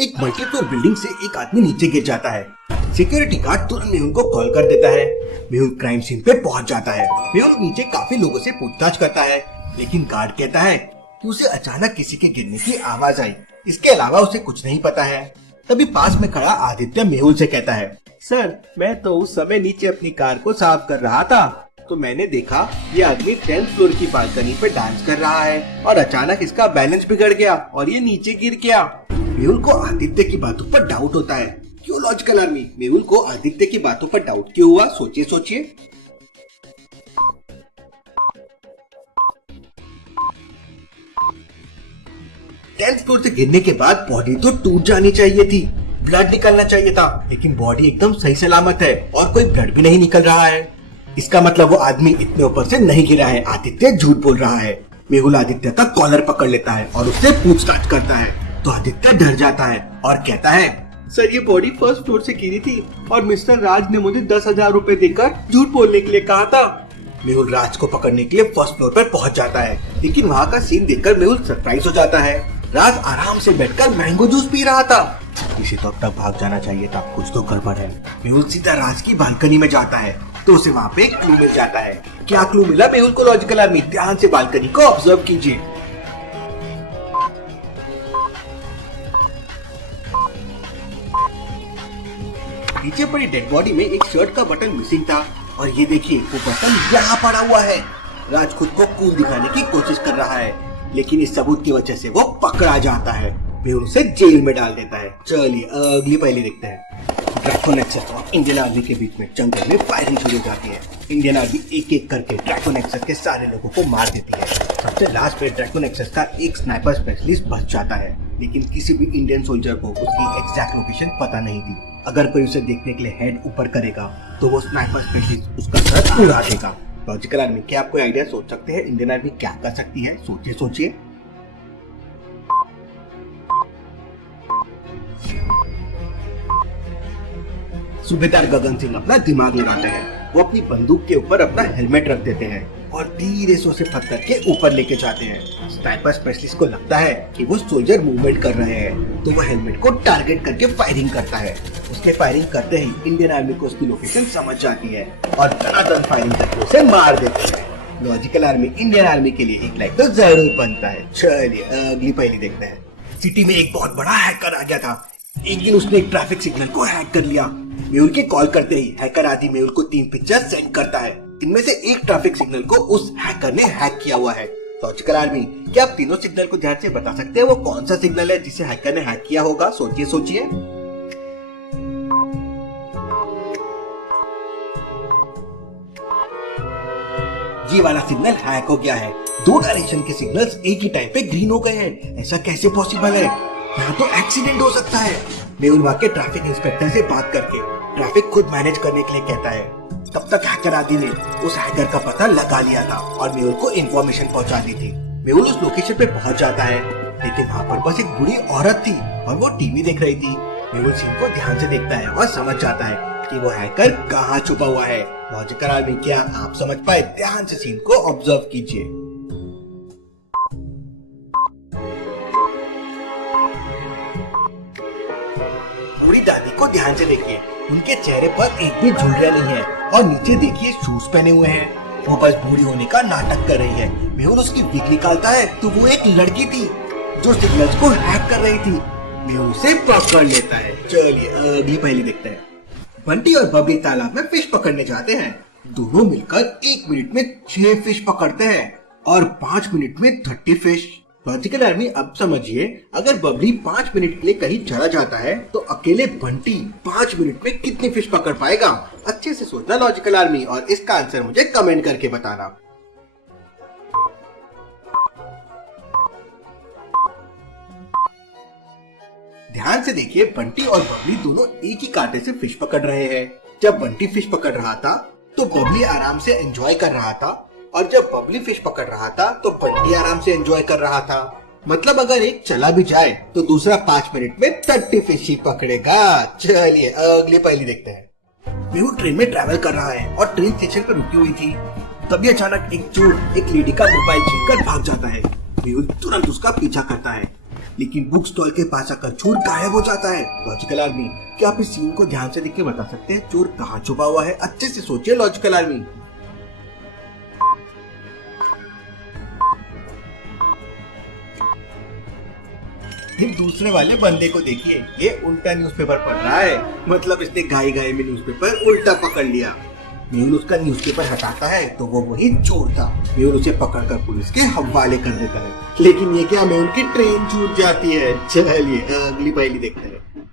एक multi-floor building से एक आदमी नीचे गिर जाता है। सिक्योरिटी गार्ड तुरंत मेहुल को कॉल कर देता है। मेहुल क्राइम सीन पे पहुंच जाता है। मेहुल नीचे काफी लोगों से पूछताछ करता है, लेकिन गार्ड कहता है कि उसे अचानक किसी के गिरने की आवाज आई। इसके अलावा उसे कुछ नहीं पता है। तभी पास में खड़ा आदित्य मेहुल से कहता है, सर, मैं तो उस समय नीचे अपनी कार को साफ कर रहा था तो मैंने देखा ये आदमी 10th फ्लोर की बालकनी पे डांस कर रहा है और अचानक इसका बैलेंस बिगड़ गया और ये नीचे गिर गया। मेहुल को आदित्य की बातों पर डाउट होता है। क्यों लॉजिकल आर्मी? मेहुल को आदित्य की बातों पर डाउट क्यों हुआ? सोचिए सोचिए। टेंथ फ्लोर से गिरने के बाद बॉडी तो टूट जानी चाहिए थी, ब्लड निकलना चाहिए था, लेकिन बॉडी एकदम सही सलामत है और कोई ब्लड भी नहीं निकल रहा है। इसका मतलब वो आदमी इतने ऊपर से नहीं गिरा है। आदित्य झूठ बोल रहा है। मेहुल आदित्य का कॉलर पकड़ लेता है और उससे पूछताछ करता है तो आदित्य डर जाता है और कहता है, सर, ये बॉडी 1st फ्लोर से गिरी थी और मिस्टर राज ने मुझे 10,000 रुपए देकर झूठ बोलने के लिए कहा था। मेहुल राज को पकड़ने के लिए 1st फ्लोर पर पहुंच जाता है, लेकिन वहाँ का सीन देखकर मेहुल सरप्राइज हो जाता है। राज आराम से बैठकर मैंगो जूस पी रहा था। इसे तो अब तक भाग जाना चाहिए था, कुछ तो गड़बड़ है। मेहुल सीधा राज की बालकनी में जाता है तो उसे वहाँ पे एक क्लू मिल जाता है। क्या क्लू मिला मेहुल को लॉजिकल आर्मी? ध्यान से बालकनी को ऑब्जर्व कीजिए। नीचे पड़ी डेड बॉडी में एक शर्ट का बटन मिसिंग था और ये देखिए वो बटन यहाँ पड़ा हुआ है। राज खुद को कूल दिखाने की कोशिश कर रहा है, लेकिन इस सबूत की वजह से वो पकड़ा जाता है। मेहुल उसे जेल में डाल देता है। चलिए अगली पहली देखते हैं। ड्रैगन एक्सेस और इंडियन आर्मी के बीच में जंगल में फायरिंग शुरू हो जाती है। इंडियन आर्मी एक एक करके ड्रैगन एक्सेस के सारे लोगों को मार देती है। सबसे लास्ट में ड्रैगन एक्सेस का एक स्नाइपर स्पेशलिस्ट बच जाता है, लेकिन किसी भी इंडियन सोल्जर को उसकी एग्जैक्ट लोकेशन पता नहीं थी। अगर कोई उसे देखने के लिए हेड ऊपर करेगा तो वो स्नाइपर स्पेशलिस्ट उसका सर उड़ा देगा। लॉजिकल आर्मी, क्या आप कोई आइडिया सोच सकते हैं इंडियन आर्मी क्या कर सकती है? सोचिए सोचिए। सूबेदार गगन सिंह अपना दिमाग लगाते हैं। वो अपनी बंदूक के ऊपर अपना हेलमेट रख देते हैं और धीरे से उसे पत्थर के ऊपर लेके जाते हैं। स्नाइपर स्पेशलिस्ट को लगता है कि वो सोल्जर मूवमेंट कर रहे हैं, तो वो हेलमेट को टारगेट करके फायरिंग करता है। उसके फायरिंग करते ही इंडियन आर्मी को उसकी लोकेशन समझ जाती है और धड़ाधड़ फायरिंग करके उसे मार देते हैं। लॉजिकल आर्मी, इंडियन आर्मी के लिए एक लाइक तो जरूर बनता है। चलिए अगली पहली देखते हैं। सिटी में एक बहुत बड़ा हैकर आ गया था। एक दिन उसने एक ट्रैफिक सिग्नल को हैक कर लिया। मेहुल के कॉल करते ही हैकर आदि मेहुल को 3 पिक्चर सेंड करता है। इनमें से एक ट्रैफिक सिग्नल को उस हैकर ने हैक किया हुआ है। लॉजिकल आर्मी, क्या आप तीनों सिग्नल को ध्यान से बता सकते हैं वो कौन सा सिग्नल है जिसे हैकर ने हैक किया होगा? सोचिए सोचिए। ये वाला सिग्नल हैक हो गया है। 2 डायरेक्शन के सिग्नल्स एक ही टाइम पे ग्रीन हो गए हैं। ऐसा कैसे पॉसिबल है? यहाँ तो एक्सीडेंट हो सकता है। मेहुल वहाँ के ट्रैफिक इंस्पेक्टर से बात करके ट्रैफिक खुद मैनेज करने के लिए कहता है। तब तक हैकर आदि ने उस हैकर का पता लगा लिया था और मेहुल को इन्फॉर्मेशन पहुंचा दी थी। मेहुल उस लोकेशन पे पहुंच जाता है, लेकिन वहाँ पर बस एक बूढ़ी औरत थी और वो टीवी देख रही थी। मेहुल सीन को ध्यान से देखता है और समझ जाता है कि वो हैकर कहाँ छुपा हुआ है। लॉजिकल आर्मी, क्या आप समझ पाए? ध्यान से सीन को ऑब्जर्व कीजिए। बूढ़ी दादी को ध्यान से देखिए। उनके चेहरे पर एक भी झुर्रियां नहीं है और नीचे देखिए शूज पहने हुए हैं। वो बस बूढ़ी होने का नाटक कर रही है। मेहुल उसकी विग निकालता है तो वो एक लड़की थी जो सिग्नल्स को हैक कर रही थी। मेहुल उसे पकड़ लेता है। चलिए अगली पहली देखते हैं। बंटी और बबली तालाब में फिश पकड़ने जाते हैं। दोनों मिलकर 1 मिनट में 6 फिश पकड़ते हैं और 5 मिनट में 30 फिश। लॉजिकल आर्मी, अब समझिए, अगर बबली 5 मिनट के लिए कहीं चला जाता है तो अकेले बंटी 5 मिनट में कितनी फिश पकड़ पाएगा? अच्छे से सोचना लॉजिकल आर्मी और इसका आंसर मुझे कमेंट करके बताना। ध्यान से देखिए, बंटी और बबली दोनों एक ही कांटे से फिश पकड़ रहे हैं। जब बंटी फिश पकड़ रहा था तो बबली आराम से एंजॉय कर रहा था और जब बबली फिश पकड़ रहा था तो बंटी आराम से एंजॉय कर रहा था। मतलब अगर एक चला भी जाए तो दूसरा 5 मिनट में 30 फिश ही पकड़ेगा। चलिए अगली पहली देखते हैं। मेहुल ट्रेन में ट्रैवल कर रहा है और ट्रेन स्टेशन पर रुकी हुई थी। तभी अचानक एक चोर एक लेडी का मोबाइल छीनकर भाग जाता है। मेहुल तुरंत उसका पीछा करता है, लेकिन बुक स्टॉल के पास आकर चोर गायब हो जाता है। लॉजिकल आर्मी, क्या आप इस सीन को ध्यान से देख के बता सकते हैं चोर कहाँ छुपा हुआ है? अच्छे से सोचिए लॉजिकल आर्मी। फिर दूसरे वाले बंदे को देखिए, ये उल्टा न्यूज़पेपर पढ़ रहा है, मतलब इसने घाई घाई में न्यूज़पेपर उल्टा पकड़ लिया। मेहुल उसका न्यूज़पेपर हटाता है तो वो वही चोर था। मेहुल उसे पकड़कर पुलिस के हवाले कर देता है, लेकिन ये क्या, मेहुल की ट्रेन छूट जाती है। चलिए अगली पहेली देखते हैं।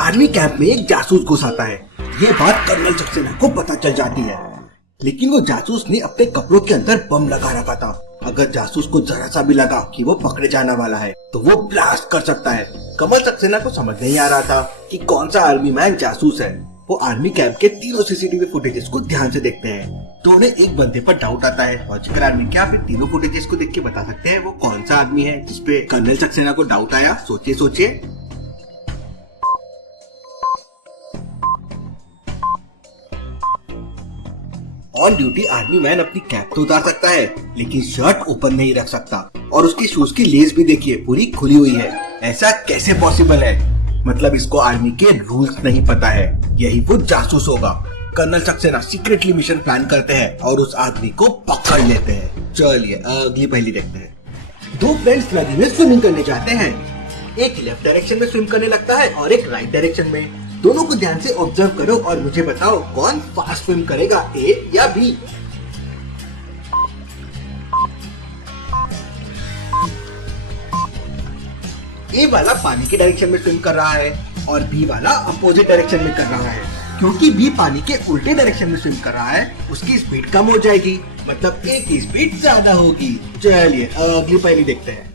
आर्मी कैंप में एक जासूस घुस आता है। ये बात कर्नल सक्सेना को पता चल जाती है, लेकिन वो जासूस ने अपने कपड़ों के अंदर बम लगा रखा था। अगर जासूस को जरा सा भी लगा कि वो पकड़े जाने वाला है तो वो ब्लास्ट कर सकता है। कर्नल सक्सेना को समझ नहीं आ रहा था कि कौन सा आर्मी मैन जासूस है। वो आर्मी कैंप के तीनों सीसीटीवी फुटेजेस को ध्यान से देखते हैं तो उन्हें एक बंदे पर डाउट आता है। लॉजिकल आर्मी, क्या आप इन तीनों फुटेजेस को देख के बता सकते हैं वो कौन सा आदमी है जिसपे कर्नल सक्सेना को डाउट आया? सोचिए सोचिए। ऑन ड्यूटी आर्मी मैन अपनी कैप तो उतार सकता है, लेकिन शर्ट ओपन नहीं रख सकता, और उसकी शूज की लेस भी देखिए पूरी खुली हुई है। ऐसा कैसे पॉसिबल है? मतलब इसको आर्मी के रूल्स नहीं पता है। यही वो जासूस होगा। Colonel Saxena secretly mission plan करते हैं और उस आदमी को पकड़ लेते हैं। चलिए अगली पहेली देखते हैं। दो फ्रेंड्स नदी में स्विमिंग करने जाते हैं। एक लेफ्ट डायरेक्शन में स्विम करने लगता है और एक राइट डायरेक्शन में। दोनों को ध्यान से ऑब्जर्व करो और मुझे बताओ कौन फास्ट स्विम करेगा, ए या बी? ए वाला पानी के डायरेक्शन में स्विम कर रहा है और बी वाला अपोजिट डायरेक्शन में कर रहा है। क्योंकि बी पानी के उल्टे डायरेक्शन में स्विम कर रहा है, उसकी स्पीड कम हो जाएगी, मतलब ए की स्पीड ज्यादा होगी। चलिए अगली पहेली देखते हैं।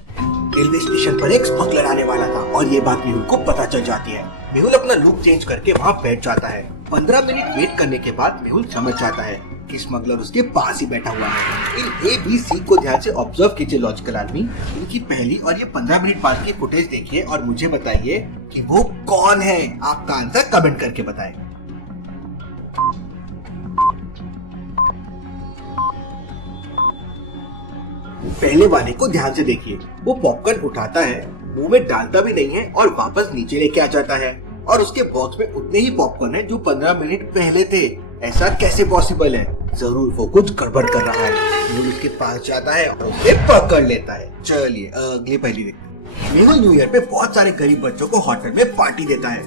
रेलवे स्टेशन पर एक स्मगलर आने वाला था और ये बात मेहुल को पता चल जाती है। मेहुल अपना लुक चेंज करके वहाँ बैठ जाता है। 15 मिनट वेट करने के बाद मेहुल समझ जाता है कि स्मगलर उसके पास ही बैठा हुआ है। इन ए बी सी को ध्यान से ऑब्जर्व कीजिए लॉजिकल आर्मी। इनकी पहली और ये 15 मिनट बाद की फुटेज देखिए और मुझे बताइए कि वो कौन है। आपका आंसर कमेंट करके बताएं। पहले वाले को ध्यान से देखिए, वो पॉपकॉर्न उठाता है, मुंह में डालता भी नहीं है और वापस नीचे लेके आ जाता है, और उसके बॉक्स में उतने ही पॉपकॉर्न है जो 15 मिनट पहले थे। ऐसा कैसे पॉसिबल है? जरूर वो कुछ गड़बड़ कर रहा है। मेहुल उसके पास जाता है और उसे पकड़ लेता है। चलिए अगली पहेली देखते हैं। मेहुल न्यू ईयर पे बहुत सारे गरीब बच्चों को होटल में पार्टी देता है।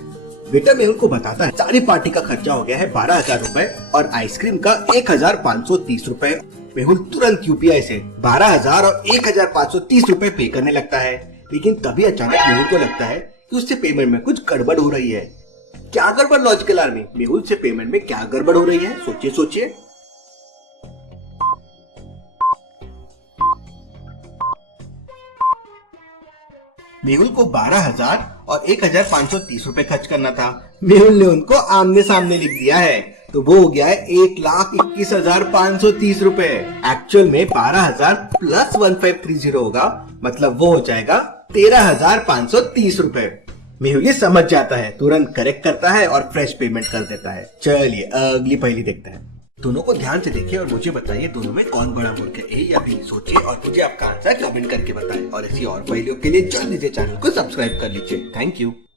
वेटर मेहुल को बताता है सारी पार्टी का खर्चा हो गया है 12,000 रूपए और आइसक्रीम का 1,530 रूपए। मेहुल तुरंत यूपीआई से 12,000 और 1,530 रूपए पे करने लगता है, लेकिन तभी अचानक मेहुल को लगता है कि उससे पेमेंट में कुछ गड़बड़ हो रही है। क्या गड़बड़ लॉजिकल आर्मी? मेहुल से पेमेंट में क्या गड़बड़ हो रही है? सोचिए सोचिए। मेहुल को 12,000 और 1,530 रूपए खर्च करना था। मेहुल ने उनको आमने सामने लिख दिया है, तो वो हो गया है 1,21,530 रूपए। एक्चुअल में 12,000 प्लस 1530 होगा, मतलब वो हो जाएगा 13,530 रूपए। मेहुल ये समझ जाता है, तुरंत करेक्ट करता है और फ्रेश पेमेंट कर देता है। चलिए अगली पहेली देखते हैं। दोनों को ध्यान से देखिए और मुझे बताइए दोनों में कौन बड़ा मूर्ख है, ए या बी? सोचिए और मुझे आपका आंसर कमेंट करके बताएं। और ऐसी और पहेलियों के लिए जल्दी से चैनल को सब्सक्राइब कर लीजिए। Thank you.